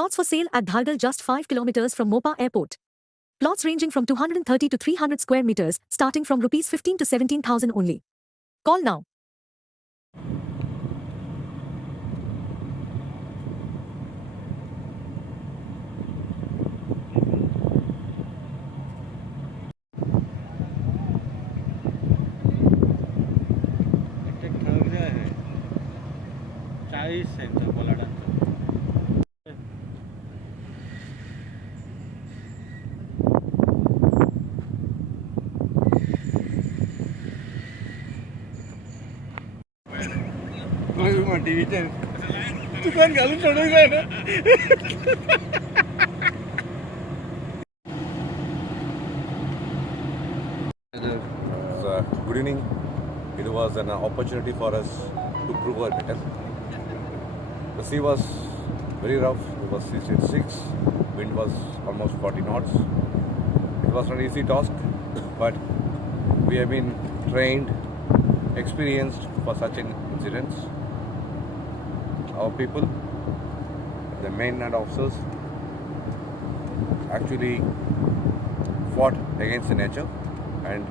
Plots for sale at Dhargal, just 5 kilometers from Mopa Airport. Plots ranging from 230 to 300 square meters, starting from rupees 15 to 17,000 only. Call now. दुकान घालून सोडून जाय ना Good evening. It was an opportunity for us to prove our better. The sea was very rough. It was 6, wind was almost 40 knots. It was not an easy task, but we have been trained, experienced for such an incidents. Our people, the men and officers, actually fought against the nature and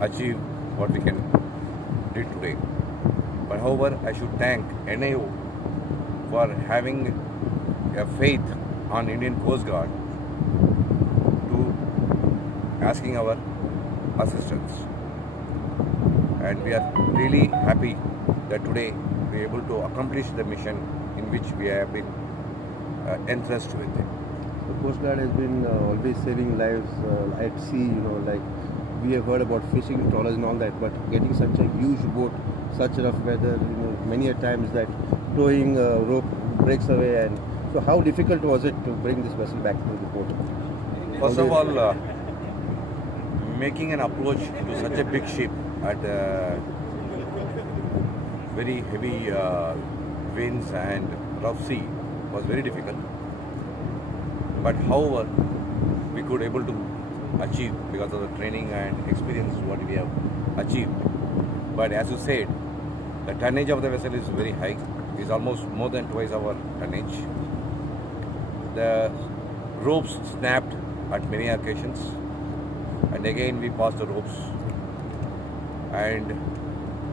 achieved what we can do today. But however, I should thank NIO for having a faith on Indian Coast Guard to asking our assistance. And we are really happy that today we are able to accomplish the mission in which we have been entrusted with it. The Coast Guard has been always saving lives at sea, like we have heard about fishing trawlers and all that, but getting such a huge boat, such rough weather, many a times that towing rope breaks away. And so how difficult was it to bring this vessel back to the port? First of all, making an approach to such a big ship at very heavy winds and rough sea was very difficult. But however, we could able to achieve because of the training and experience what we have achieved. But as you said, the tonnage of the vessel is very high. It's almost more than twice our tonnage. The ropes snapped at many occasions, and again we passed the ropes and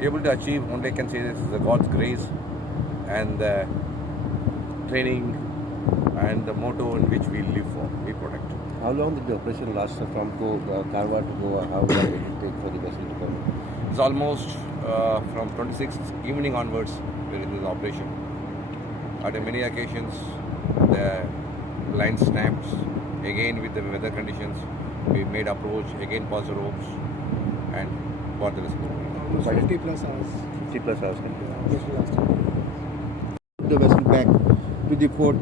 able to achieve. Only I can say this is the God's grace and the training and the motto in which we live for, we protect. How long did the operation last from Karwar to Goa? How long did it take for the vessel to come? It's almost from 26th evening onwards we are in this operation. At many occasions the line snaps. Again with the weather conditions we made approach, again passed the ropes and got the vessel. 50 plus hours. 50 plus hours. The vessel back to the port,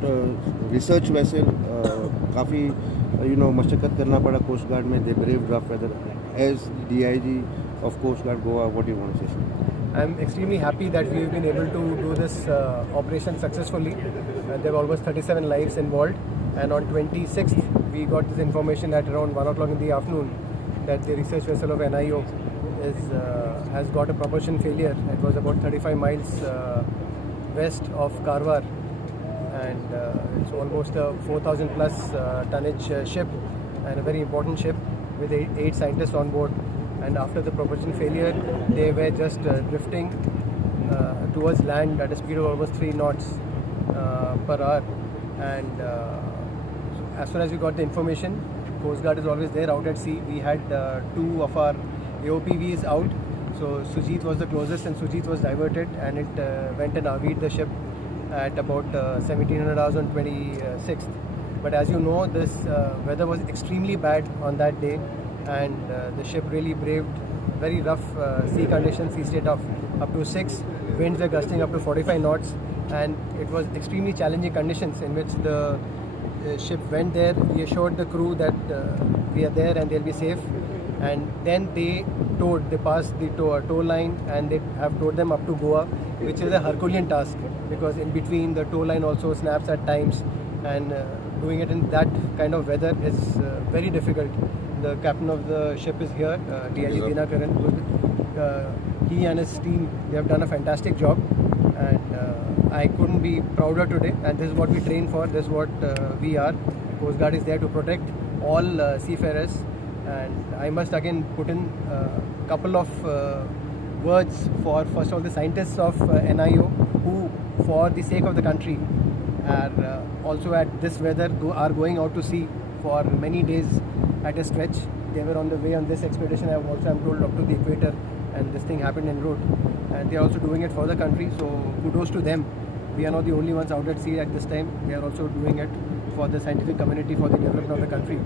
research vessel, काफ़ी मशक्क़त करना पड़ा coast guard में. They braved rough weather. As DIG of Coast Guard Goa, what do you want to say? I'm extremely happy that we've been able to do this operation successfully. There were almost 37 lives involved, and on 26th we got this information at around 1 o'clock in the afternoon that the research vessel of NIO has got a propulsion failure. It was about 35 miles west of Karwar, and it's almost a 4,000 plus tonnage ship and a very important ship with 8 scientists on board. And after the propulsion failure, they were just drifting towards land at a speed of almost 3 knots per hour. And as soon as we got the information, Coast Guard is always there out at sea. We had 2 of our AOPVs out. So Sujit was the closest, and Sujit was diverted, and it went and RV'd the ship at about 1700 hours on 26th. But as you know, this weather was extremely bad on that day, and the ship really braved very rough sea conditions. Sea state of up to 6, winds were gusting up to 45 knots, and it was extremely challenging conditions in which the ship went there. We assured the crew that we are there and they'll be safe, and then they passed the tow line, and they have towed them up to Goa, which is a Herculean task, because in between the tow line also snaps at times, and doing it in that kind of weather is very difficult. The captain of the ship is here, DIG Dinakaran. He and his team, they have done a fantastic job, and I couldn't be prouder today, and this is what we train for. This is what we are. Coast Guard is there to protect all seafarers, and I must again put in a couple of words for first of all the scientists of NIO who, for the sake of the country, are also at this weather are going out to sea for many days at a stretch. They were on the way on this expedition. I'm told up to the equator, and this thing happened en route, and they are also doing it for the country. So kudos to them. We are not the only ones out at sea at this time. They are also doing it for the scientific community, for the development of the country.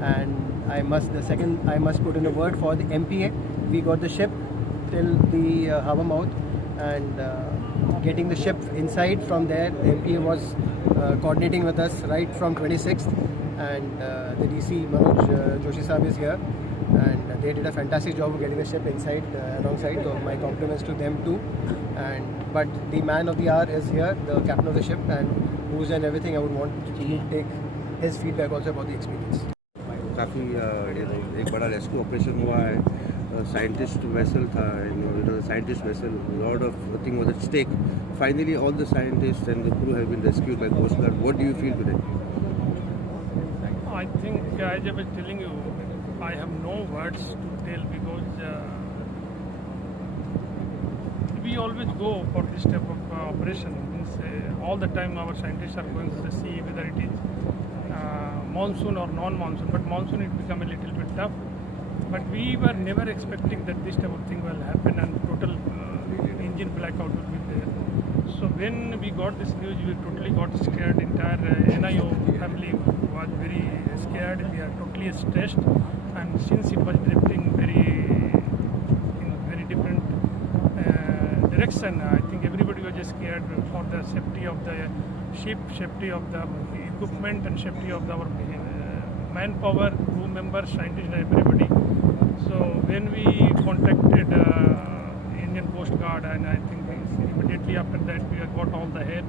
And I must put in a word for the MPA. We got the ship till the harbour mouth, and getting the ship inside from there. The MPA was coordinating with us right from 26th, and the DC Manoj Joshi Sahab is here, and they did a fantastic job of getting the ship inside alongside. So my compliments to them too. But the man of the hour is here, the captain of the ship, and who's and everything. I would want to take his feedback also about the experience. काफ़ी एक बड़ा rescue operation हुआ है, scientist vessel था, scientist vessel, lot of thing was at stake. Finally all the scientist and the crew have been rescued by coast guard. What do you feel today? I think, as I was telling you, I have no words to tell because we always go for this type of operation. Means, all the time our scientists are going to the sea, whether it is monsoon or non-monsoon. But monsoon it become a little bit tough. But we were never expecting that this type of thing will happen and total engine blackout will be there. So when we got this news, we totally got scared. Entire NIO family was very scared. We are totally stressed, and since it was drifting in very different direction, I think everybody was just scared for the safety of the ship, safety of the equipment, and safety of our manpower, crew members, scientists, everybody. So when we contacted Indian Coast Guard, and I think immediately after that we got all the help,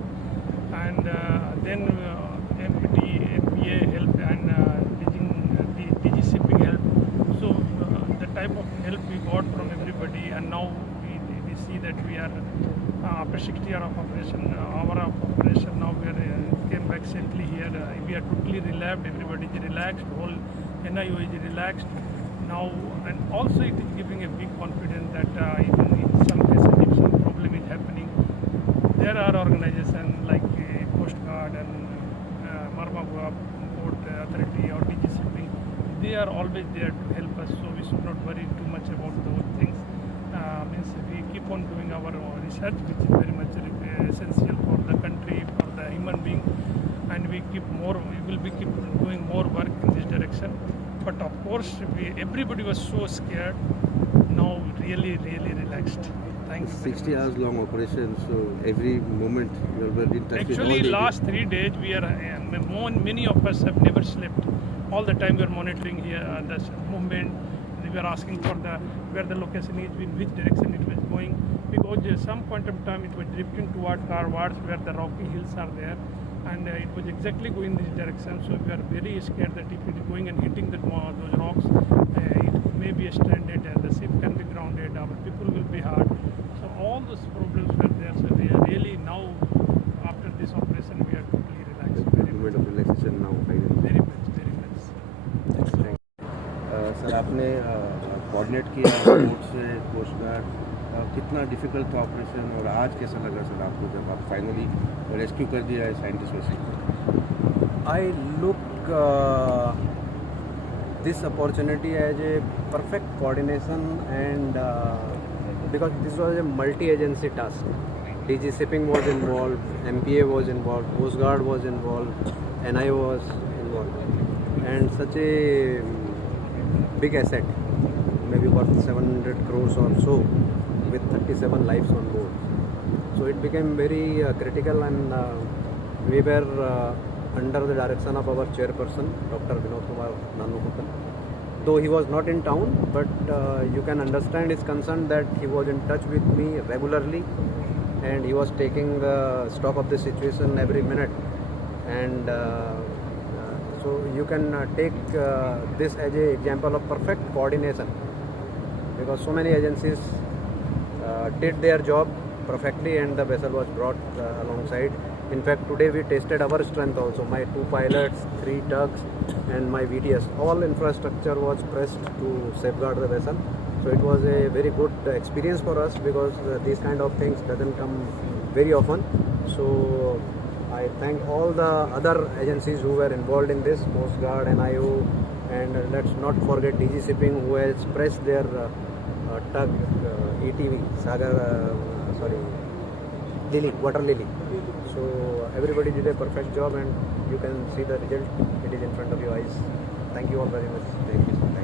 and then MPA help, and DG shipping help. So the type of help we got from everybody, and now we see that we are after 60 hours of operation, now we are came back safely here. We are totally relaxed. Everybody is relaxed. Whole NIO is relaxed now, and also it is giving a big confidence that even in some cases, if some problem is happening, there are organizations like Coast Guard and Marmagua Port Authority or DG Shipping. They are always there to help us, so we should not worry too much about those things. Means we keep on doing our research, which is very much essential for the country, for the human being, and we will be keep doing more work in this direction. But of course, everybody was so scared. Now really relaxed. Thanks. 60 hours long operation, so every moment you were in touch. Actually, with all last 3 days we are many of us have never slept. All the time we are monitoring here the movement. We are asking for where the location is, in which direction it was going, because at some point of time it was drifting toward Karwar, where the rocky hills are there, and it was exactly going this direction. So we are very scared that if it is going and hitting those rocks, it may be stranded, the ship can be grounded, our people will be hurt. So all those problems were there. So we are really now, after this operation, we are totally relaxed. Very moment of relaxation now. Very much. Sir आपने coordinate किया boat से coast guard, कितना difficult था operation, और आज कैसा लगा sir आपको जब आप फाइनली रेस्क्यू कर दिया है साइंटिस्ट वैसे? I look this opportunity as a perfect coordination, and because this was a multi-agency task. DG Shipping was involved, MPA was involved, Coast Guard was involved, NIO was involved, and such a big asset, maybe worth 700 crores or so, with 37 lives on board. So it became very critical, and we were under the direction of our chairperson, Dr. Vinod Kumar Nanukuttan. Though he was not in town, but you can understand his concern that he was in touch with me regularly, and he was taking stock of the situation every minute. And so you can take this as an example of perfect coordination, because so many agencies did their job perfectly, and the vessel was brought alongside. In fact, today we tested our strength also. My 2 pilots, 3 tugs, and my VTS. All infrastructure was pressed to safeguard the vessel. So it was a very good experience for us, because these kind of things doesn't come very often. So I thank all the other agencies who were involved in this, Coast Guard, NIO, and let's not forget DG Shipping, who has pressed their tug ETV, Lily, Water Lily. So everybody did a perfect job, and you can see the result. It is in front of your eyes. Thank you all very much. Thank you.